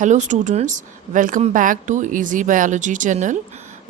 Hello students, welcome back to Easy Biology channel.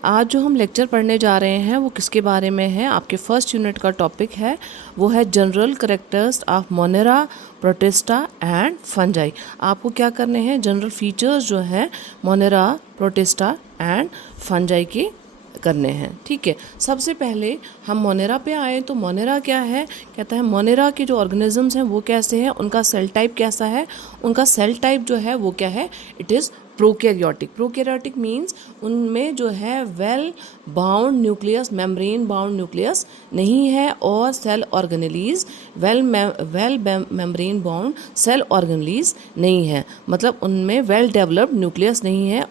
आज जो हम लेक्चर पढ़ने जा रहे हैं वो किसके बारे में है, आपके फर्स्ट यूनिट का टॉपिक है वो है general characters of Monera, protista and fungi. आपको क्या करने हैं, जनरल फीचर्स जो हैं मोनेरा, प्रोटिस्टा एंड फंजाई के करने हैं। ठीक है, सबसे पहले हम मोनेरा पे आए तो मोनेरा क्या है, कहता है मोनेरा के जो ऑर्गेनिजम्स हैं वो कैसे हैं, उनका सेल टाइप कैसा है। उनका सेल टाइप जो है वो क्या है, it is prokaryotic. Prokaryotic means उनमें जो है well bound nucleus, membrane bound nucleus नहीं है, और cell organelles well membrane bound cell organelles नहीं है, मतलब उनमें वेल डेवलप्ड न्यूक्लियस नहीं है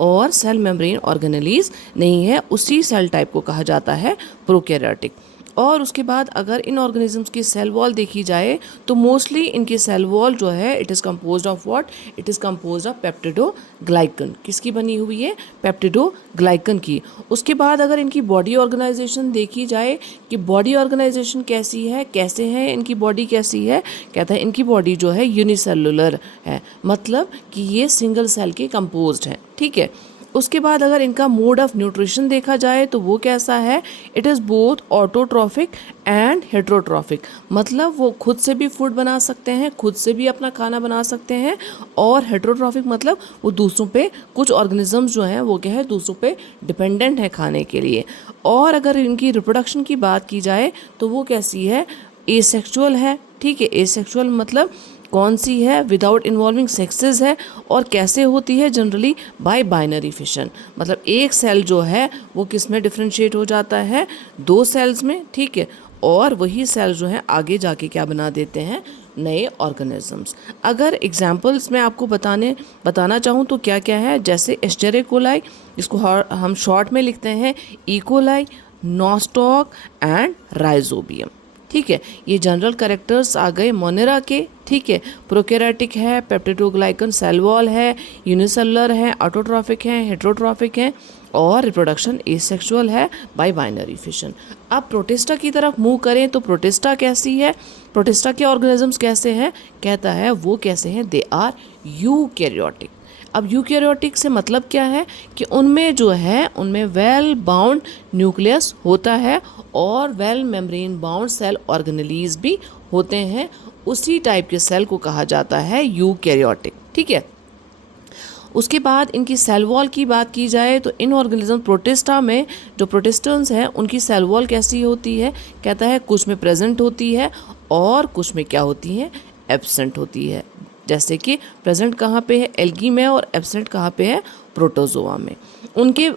और सेल मेम्ब्रेन ऑर्गेनेलीज नहीं है। उसी सेल टाइप को कहा जाता है प्रोकैरियोटिक। और उसके बाद अगर इन ऑर्गेनिजम्स की सेल वॉल देखी जाए तो मोस्टली इनकी सेल वॉल जो है it is composed of what, it is composed of peptidoglycan. किसकी बनी हुई है, पेप्टिडोग्लाइकन की। उसके बाद अगर इनकी बॉडी ऑर्गेनाइजेशन देखी जाए कि बॉडी ऑर्गेनाइजेशन कैसी है, कैसे है इनकी बॉडी कैसी है, कहता है इनकी बॉडी जो है यूनिसेलुलर है, मतलब कि ये सिंगल सेल के कंपोज्ड है। ठीक है, उसके बाद अगर इनका मोड ऑफ न्यूट्रिशन देखा जाए तो वो कैसा है, it is both autotrophic and heterotrophic, मतलब वो खुद से भी फूड बना सकते हैं, खुद से भी अपना खाना बना सकते हैं। और हेट्रोट्रॉफिक मतलब वो दूसरों पे, कुछ ऑर्गेनिजम्स जो हैं वो क्या है दूसरों पे डिपेंडेंट है खाने के लिए। और अगर इनकी रिप्रोडक्शन की बात की जाए तो वो कैसी है, एसेक्सुअल है। ठीक है, एसेक्सुअल मतलब कौन सी है, विदाउट इन्वॉल्विंग सेक्सेस है। और कैसे होती है, जनरली बाय बाइनरी फिशन, मतलब एक सेल जो है वो किस में डिफ्रेंशिएट हो जाता है, दो सेल्स में। ठीक है, और वही सेल जो है आगे जाके क्या बना देते हैं, नए ऑर्गेनिजम्स। अगर एग्जाम्पल्स मैं आपको बताना चाहूँ तो क्या क्या है, जैसे एस्चेरिया कोलाई, इसको हम शॉर्ट में लिखते हैं इकोलाई, नॉस्टॉक एंड राइजोबियम। ठीक है, ये जनरल कैरेक्टर्स आ गए मोनेरा के। ठीक है, प्रोकैरियोटिक है, पेप्टिडोग्लाइकन सेल वॉल है, यूनिसेलुलर है, ऑटोट्रॉफिक है, हेट्रोट्रॉफिक है, और रिप्रोडक्शन एसेक्सुअल है बाय बाइनरी फिशन। अब प्रोटिस्टा की तरफ मूव करें तो प्रोटिस्टा कैसी है, प्रोटिस्टा के ऑर्गेनिजम्स कैसे हैं, कहता है वो कैसे हैं, दे आर यूकैरियोटिक। अब यूकैरियोटिक से मतलब क्या है कि उनमें जो है उनमें वेल बाउंड न्यूक्लियस होता है और well membrane bound cell organelles भी होते हैं। उसी टाइप के सेल को कहा जाता है यूकैरियोटिक। ठीक है, उसके बाद इनकी सेल वॉल की बात की जाए तो इन ऑर्गेनिज्म प्रोटिस्टा में जो प्रोटिस्टेंस हैं उनकी सेल वॉल कैसी होती है, कहता है कुछ में प्रेजेंट होती है और कुछ में क्या होती है, एब्सेंट होती है। जैसे कि प्रेजेंट कहाँ पे है, एल्गी में, और एब्सेंट कहाँ पे है, प्रोटोजोआ में।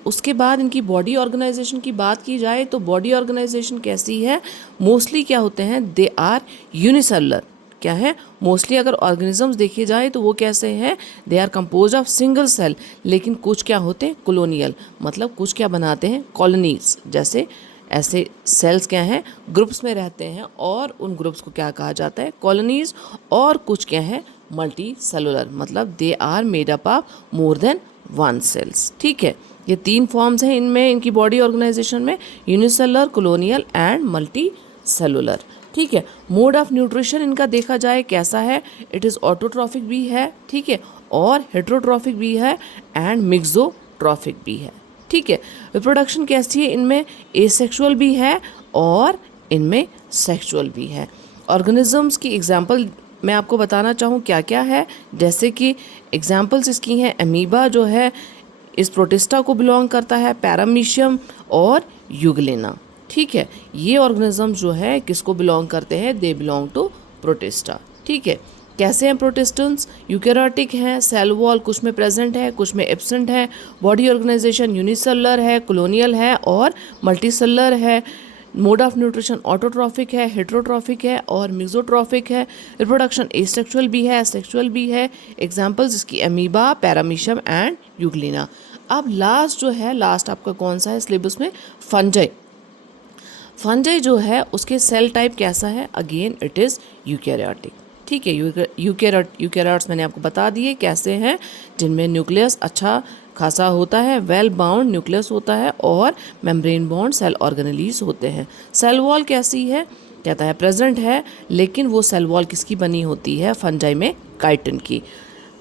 उसके बाद इनकी बॉडी ऑर्गेनाइजेशन की बात की जाए तो बॉडी ऑर्गेनाइजेशन कैसी है, मोस्टली क्या होते हैं, दे आर यूनिसेलुलर। क्या है, मोस्टली अगर ऑर्गेनिजम्स देखे जाए तो वो कैसे हैं, they are compose of single cell, लेकिन कुछ क्या होते हैं, कॉलोनियल, मतलब कुछ क्या बनाते हैं, कॉलोनीज। जैसे ऐसे सेल्स क्या हैं, ग्रुप्स में रहते हैं और उन ग्रुप्स को क्या कहा जाता है, कॉलोनीज। और कुछ क्या है, मल्टी सेलुलर, मतलब they are made up of more than one cells. ठीक है, ये तीन फॉर्म्स हैं इनमें, इनकी बॉडी ऑर्गेनाइजेशन में, unicellular, colonial and multicellular. ठीक है, मोड ऑफ न्यूट्रिशन इनका देखा जाए कैसा है, इट इज़ ऑटोट्रॉफिक भी है, ठीक है, और हेट्रोट्रॉफिक भी है एंड मिक्सोट्रॉफिक भी है। ठीक है, रिप्रोडक्शन कैसी है, इनमें एसेक्सुअल भी है और इनमें सेक्सुअल भी है। ऑर्गेनिजम्स की एग्जांपल मैं आपको बताना चाहूँ क्या क्या है, जैसे कि एग्जांपल्स इसकी हैं, अमीबा जो है इस प्रोटिस्टा को बिलोंग करता है, पैरामीशियम और यूग्लेना। ठीक है, ये ऑर्गेनिज्म जो है किसको बिलोंग करते हैं, दे बिलोंग टू प्रोटिस्टा। ठीक है, कैसे हैं प्रोटिस्टेंस, यूकैरियोटिक हैं, सेल वॉल कुछ में प्रेजेंट है कुछ में एब्सेंट है, बॉडी ऑर्गेनाइजेशन यूनिसेलुलर है, कॉलोनियल है और मल्टीसेलुलर है, मोड ऑफ न्यूट्रिशन ऑटोट्रॉफिक है, हेट्रोट्रॉफिक है और मिक्सोट्रॉफिक है, रिप्रोडक्शन एसेक्सुअल भी है, सेक्सुअल भी है। एग्जांपल्स इसकी अमीबा, पैरामीशियम एंड यूग्लिना। अब लास्ट जो है, लास्ट आपका कौन सा है सिलेबस में, फंजाई। फंजाई जो है उसके सेल टाइप कैसा है, अगेन इट इज़ यूकैरियोटिक। ठीक है, यूकैरियोट्स मैंने आपको बता दिए कैसे हैं, जिनमें न्यूक्लियस अच्छा खासा होता है, वेल बाउंड न्यूक्लियस होता है और मेम्ब्रेन बाउंड सेल ऑर्गेनेलीज होते हैं। सेल वॉल कैसी है, कहता है प्रेजेंट है, लेकिन वो सेल वॉल किसकी बनी होती है, फंजाई में काइटिन की।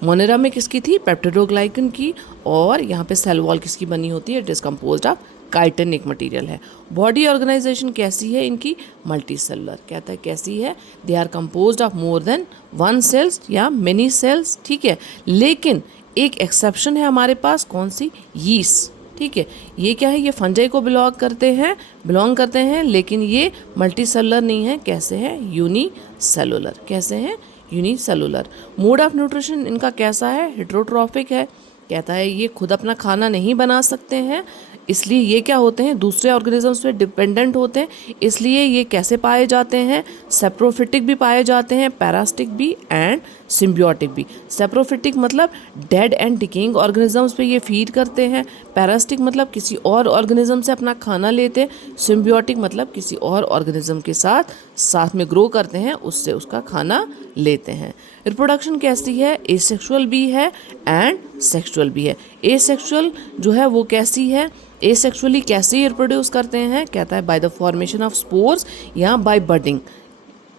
मोनेरा में किसकी थी, पेप्टिडोग्लाइकन की। और यहाँ पे सेल वॉल किसकी बनी होती है, it is composed of chitin एक मटेरियल है। बॉडी ऑर्गेनाइजेशन कैसी है इनकी, मल्टी सेलुलर। कहता है कैसी है, they are composed of more than one cells या मेनी सेल्स, ठीक है। लेकिन एक एक्सेप्शन है हमारे पास, कौन सी, यीस्ट, ठीक है। ये क्या है, ये फंजाई को बिलोंग करते हैं लेकिन ये मल्टी सेलुलर नहीं है, कैसे है, यूनिसेलुलर। कैसे हैं, यूनिसेलुलर। मोड ऑफ न्यूट्रिशन इनका कैसा है, हेटेरोट्रॉफिक है। कहता है ये खुद अपना खाना नहीं बना सकते हैं, इसलिए ये क्या होते हैं, दूसरे ऑर्गेनिजम्स पे डिपेंडेंट होते हैं। इसलिए ये कैसे पाए जाते हैं, सेप्रोफिटिक भी पाए जाते हैं, पैरासिटिक भी एंड सिम्बियोटिक भी। सेप्रोफिटिक मतलब डेड एंड डिकेइंग ऑर्गेनिजम्स पे ये फीड करते हैं। पैरासिटिक मतलब किसी और ऑर्गेनिज्म से अपना खाना लेते हैं। सिम्बियोटिक मतलब किसी और ऑर्गेनिज्म के साथ में ग्रो करते हैं, उससे उसका खाना लेते हैं। रिप्रोडक्शन कैसी है, एसेक्सुअल भी है एंड सेक्सुअल भी है। एसेक्सुअल जो है वो कैसी है, एसेक्सुअली कैसे रिप्रोड्यूस करते हैं, कहता है by the formation of spores या बाय बडिंग,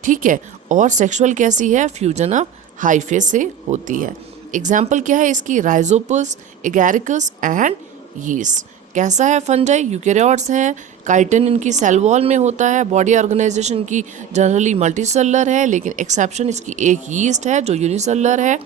ठीक है। और सेक्सुअल कैसी है, फ्यूजन ऑफ हाइफे से होती है। एग्जाम्पल क्या है इसकी, राइजोपस, एगैरिकस एंड यीस्ट। कैसा है, फंजाई, यूकेरियोट्स हैं, काइटिन इनकी सेल वॉल में होता है। बॉडी ऑर्गेनाइजेशन की जनरली मल्टीसेलुलर है, लेकिन एक्सेप्शन इसकी एक यीस्ट है जो यूनिसेलुलर है।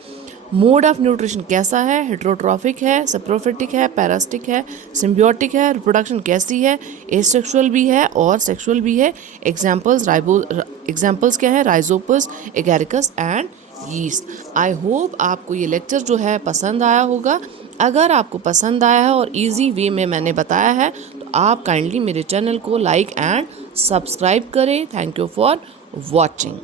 मोड ऑफ न्यूट्रिशन कैसा है, हेटेरोट्रॉफिक है, सेप्रोफिटिक है, पैरासिटिक है, सिम्बियोटिक है। रिप्रोडक्शन कैसी है, एसेक्सुअल भी है और सेक्सुअल भी है। एग्जाम्पल्स क्या है, Rhizopus, एगैरिकस and yeast. I hope आपको ये लेक्चर जो है पसंद आया होगा। अगर आपको पसंद आया है और इजी वे में मैंने बताया है तो आप काइंडली मेरे चैनल को लाइक एंड सब्सक्राइब करें। Thank you for watching.